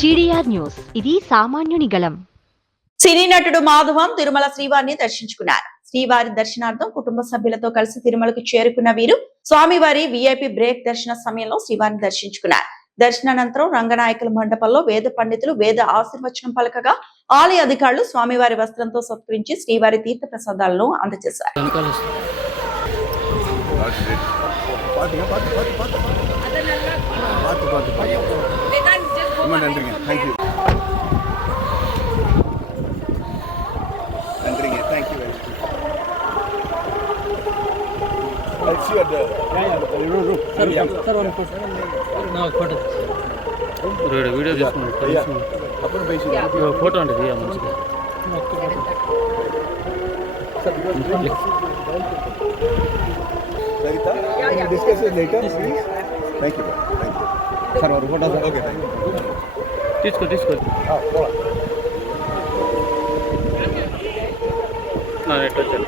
GDR news, ఇది సామాన్యుని గళం. సినీ నటుడు మాధవం తిరుమల శ్రీవారిని దర్శించుకున్నారు. శ్రీవారి దర్శనార్థం కుటుంబ సభ్యులతో కలిసి తిరుమలకు చేరుకున్న వీరు స్వామివారి విఐపి బ్రేక్ దర్శన సమయంలో శ్రీవారిని దర్శించుకున్నారు. దర్శనానంతరం రంగనాయకుల మండపంలో వేద పండితులు వేద ఆశీర్వచనం పలకగా ఆలయ అధికారులు స్వామివారి వస్త్రంతో సత్కరించి శ్రీవారి తీర్థ ప్రసాదాలను అందజేశారు. వీడియో ఫోటో అంటే మంచిగా తీసుకో నెట్ వచ్చాను.